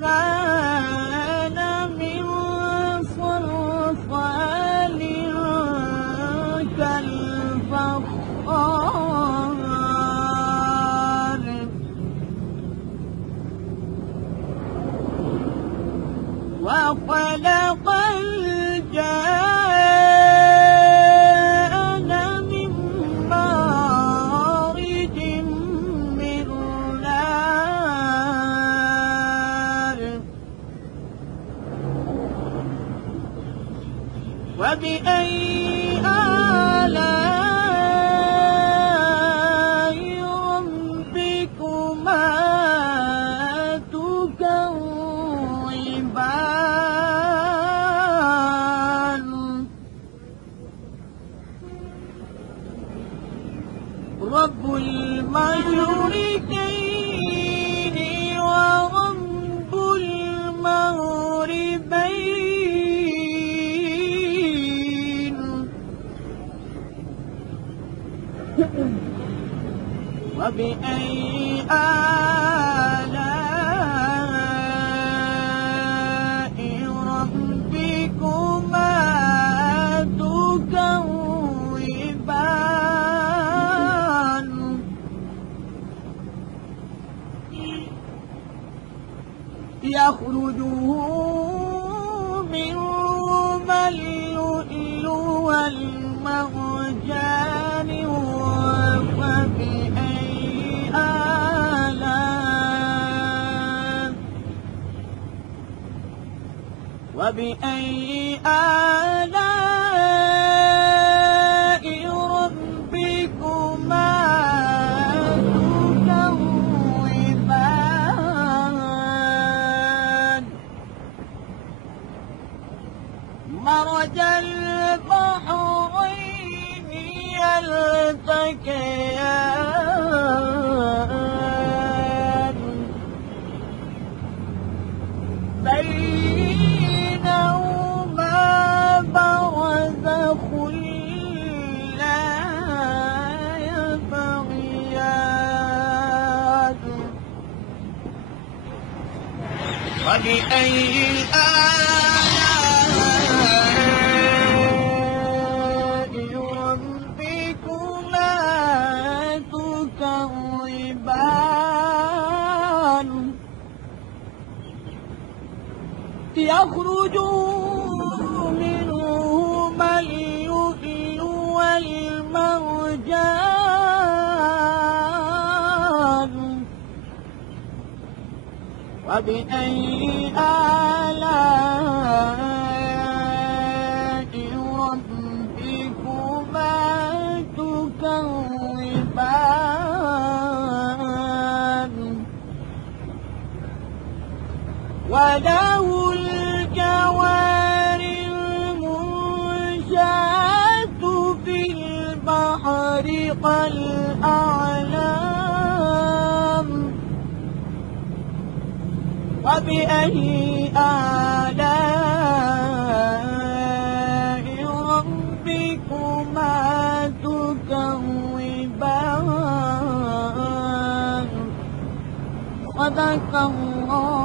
كان من صلصال كالفخار وخلق الجان من مارج من نار وبأي آلاء ربكما تكذبان رب المشركين ورب المغربين وبأي آلاء ربكما تكذبان يخرجه منهما اللؤلؤ والمرجان وبأي آلاء ربكما تكذبان مرج البحرين يلتقيان بينهما برزخ لا يبغيان وبأي آلاء ربكما تكذبان يخرج منهما اللؤلؤ والمرجان وبأي آلاء ربكما تكذبان وله الجوار المنشآت في البحر كالأعلام وبأي آلاء ربكما تكذبان صدق الله